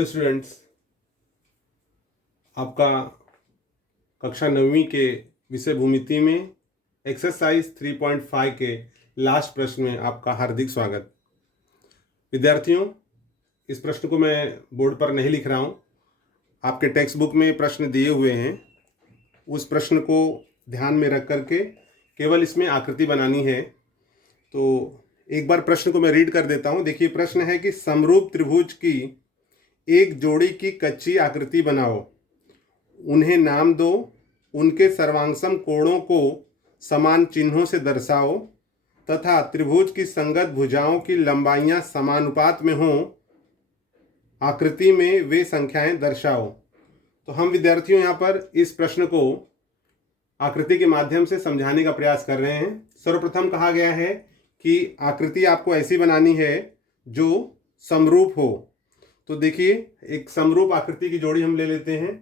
Hello students, आपका कक्षा 9वीं के विषय भूमिति में एक्सरसाइज 3.5 के लास्ट प्रश्न में आपका हार्दिक स्वागत। विद्यार्थियों, इस प्रश्न को मैं बोर्ड पर नहीं लिख रहा हूँ, आपके टेक्स्ट बुक में प्रश्न दिए हुए हैं। उस प्रश्न को ध्यान में रख करके केवल इसमें आकृति बनानी है। तो एक बार प्रश्न को मैं रीड कर देता हूँ। देखिए, प्रश्न है कि समरूप त्रिभुज की एक जोड़ी की कच्ची आकृति बनाओ, उन्हें नाम दो, उनके सर्वांगसम कोणों को समान चिन्हों से दर्शाओ तथा त्रिभुज की संगत भुजाओं की लंबाइयां समानुपात में हों, आकृति में वे संख्याएं दर्शाओ। तो हम विद्यार्थियों यहाँ पर इस प्रश्न को आकृति के माध्यम से समझाने का प्रयास कर रहे हैं। सर्वप्रथम कहा गया है कि आकृति आपको ऐसी बनानी है जो समरूप हो। तो देखिए, एक समरूप आकृति की जोड़ी हम ले लेते हैं।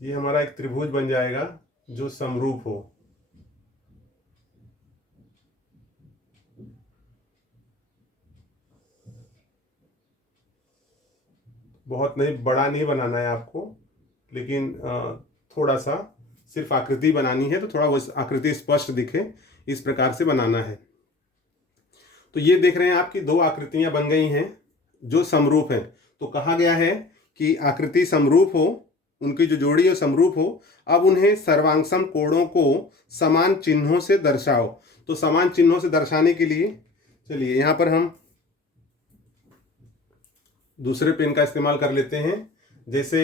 ये हमारा एक त्रिभुज बन जाएगा जो समरूप हो। बहुत नहीं, बड़ा नहीं बनाना है आपको, लेकिन थोड़ा सा सिर्फ आकृति बनानी है, तो थोड़ा वो आकृति स्पष्ट दिखे, इस प्रकार से बनाना है। तो ये देख रहे हैं, आपकी दो आकृतियां बन गई हैं जो समरूप हैं। तो कहा गया है कि आकृति समरूप हो, उनकी जो जोड़ी है समरूप हो। अब उन्हें सर्वांगसम कोणों को समान चिन्हों से दर्शाओ। तो समान चिन्हों से दर्शाने के लिए चलिए यहाँ पर हम दूसरे पेन का इस्तेमाल कर लेते हैं। जैसे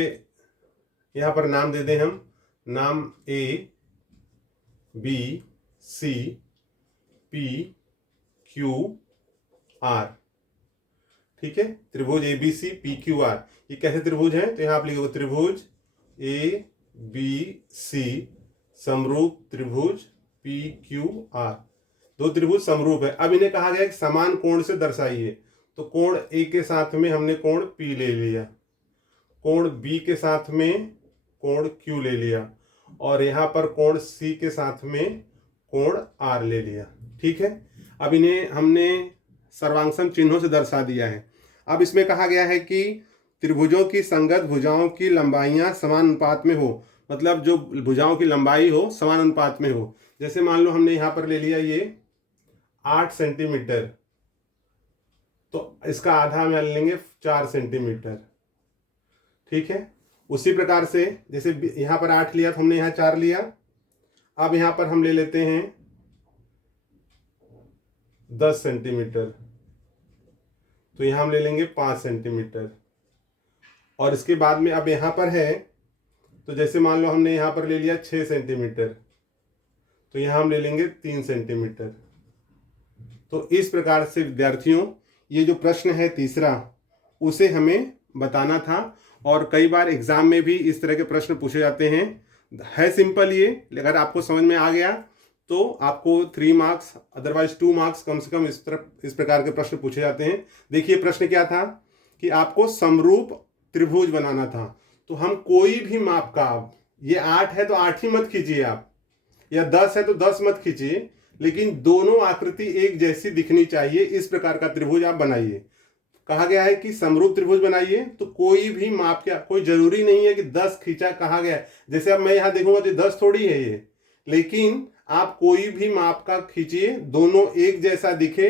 यहाँ पर नाम दे दें हम, नाम A B C P Q R. ठीक है, त्रिभुज A B C P Q R, ये कैसे त्रिभुज है? तो यहाँ आप लिखोगे त्रिभुज ए बी सी समरूप त्रिभुज पी क्यू आर। दो त्रिभुज समरूप है। अब इन्हें कहा गया कि समान कोण से दर्शाइए। तो कोण ए के साथ में हमने कोण पी ले लिया, कोण बी के साथ में कोण क्यू ले लिया, और यहाँ पर कोण सी के साथ में कोण आर ले लिया। ठीक है, अब इन्हें हमने सर्वांगसम चिन्हों से दर्शा दिया है। अब इसमें कहा गया है कि त्रिभुजों की संगत भुजाओं की लंबाइयां समान अनुपात में हो, मतलब जो भुजाओं की लंबाई हो समान अनुपात में हो। जैसे मान लो हमने यहाँ पर ले लिया ये 8 सेंटीमीटर, तो इसका आधा हम ले लेंगे 4 सेंटीमीटर। ठीक है, उसी प्रकार से जैसे यहाँ पर 8 लिया तो हमने यहाँ 4 लिया। अब यहाँ पर हम ले लेते हैं 10 सेंटीमीटर, तो यहाँ हम ले लेंगे 5 सेंटीमीटर। और इसके बाद में अब यहाँ पर है, तो जैसे मान लो हमने यहाँ पर ले लिया 6 सेंटीमीटर, तो यहाँ हम ले लेंगे 3 सेंटीमीटर। तो इस प्रकार से विद्यार्थियों, ये जो प्रश्न है तीसरा, उसे हमें बताना था। और कई बार एग्जाम में भी इस तरह के प्रश्न पूछे जाते हैं। है सिंपल ये, अगर आपको समझ में आ गया तो आपको 3 मार्क्स, अदरवाइज 2 मार्क्स कम से कम इस प्रकार के प्रश्न पूछे जाते हैं। देखिए, प्रश्न क्या था कि आपको समरूप त्रिभुज बनाना था। तो हम कोई भी माप का, ये 8 है तो 8 ही मत खींचिए आप, या 10 है तो 10 मत खींचिए, लेकिन दोनों आकृति एक जैसी दिखनी चाहिए। इस प्रकार का त्रिभुज आप बनाइए। कहा गया है कि समरूप त्रिभुज बनाइए, तो कोई भी माप का, कोई जरूरी नहीं है कि 10 खींचा कहा गया है। जैसे अब मैं यहाँ देखूंगा तो 10 थोड़ी है ये, लेकिन आप कोई भी माप का खींचिए, दोनों एक जैसा दिखे,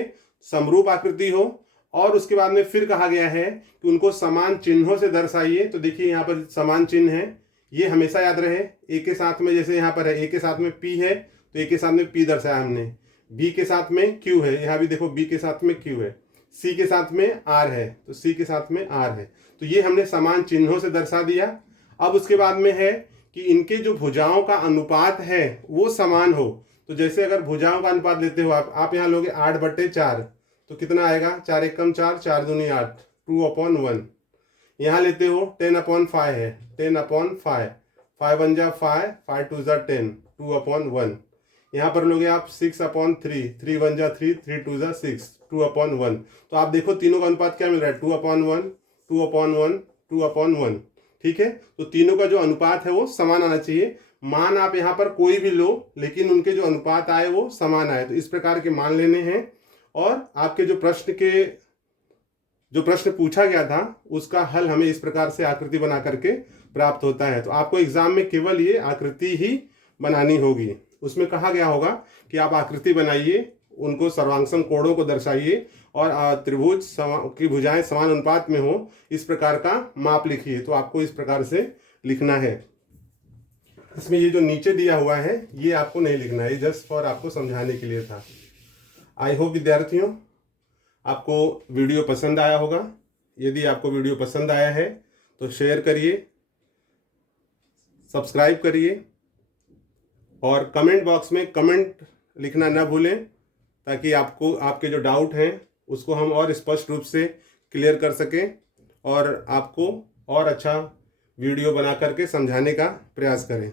समरूप आकृति हो। और उसके बाद में फिर कहा गया है कि उनको समान चिन्हों से दर्शाइए। तो देखिए, यहाँ पर समान चिन्ह है, ये हमेशा याद रहे। ए के साथ में, जैसे यहाँ पर है ए के साथ में पी है, तो ए के साथ में पी दर्शाया हमने। बी के साथ में क्यू है, यहाँ भी देखो बी के साथ में क्यू है। सी के साथ में आर है, तो सी के साथ में आर है। तो ये हमने समान चिन्हों से दर्शा दिया। अब उसके बाद में है कि इनके जो भुजाओं का अनुपात है वो समान हो। तो जैसे अगर भुजाओं का अनुपात लेते हो आप यहाँ लोगे 8/4, तो कितना आएगा? 4 एकम 4, 4 दूनी 8, 2/1। यहाँ लेते हो 10/5 है, 10/5, 5 1 जा 5, 5 2 जा 10, 2/1। यहाँ पर लोगे आप 6/3, 3 1 जा 3, 3 2 जा 6, 2/1। तो आप देखो तीनों का अनुपात क्या मिल रहा है? 2/1, 2/1, 2/1। ठीक है, तो तीनों का जो अनुपात है वो समान आना चाहिए। मान आप यहाँ पर कोई भी लो, लेकिन उनके जो अनुपात आए वो समान आए। तो इस प्रकार के मान लेने हैं। और आपके जो प्रश्न के जो प्रश्न पूछा गया था उसका हल हमें इस प्रकार से आकृति बना करके प्राप्त होता है। तो आपको एग्जाम में केवल ये आकृति ही बनानी होगी। उसमें कहा गया होगा कि आप आकृति बनाइए, उनको सर्वांगसम कोणों को दर्शाइए और त्रिभुज की भुजाएं समान अनुपात में हो, इस प्रकार का माप लिखिए। तो आपको इस प्रकार से लिखना है। इसमें ये जो नीचे दिया हुआ है ये आपको नहीं लिखना है, जस्ट फॉर आपको समझाने के लिए था। आई होप विद्यार्थियों आपको वीडियो पसंद आया होगा। यदि आपको वीडियो पसंद आया है तो शेयर करिए, सब्सक्राइब करिए और कमेंट बॉक्स में कमेंट लिखना न भूलें, ताकि आपको आपके जो डाउट हैं उसको हम और स्पष्ट रूप से क्लियर कर सकें और आपको और अच्छा वीडियो बना करके समझाने का प्रयास करें।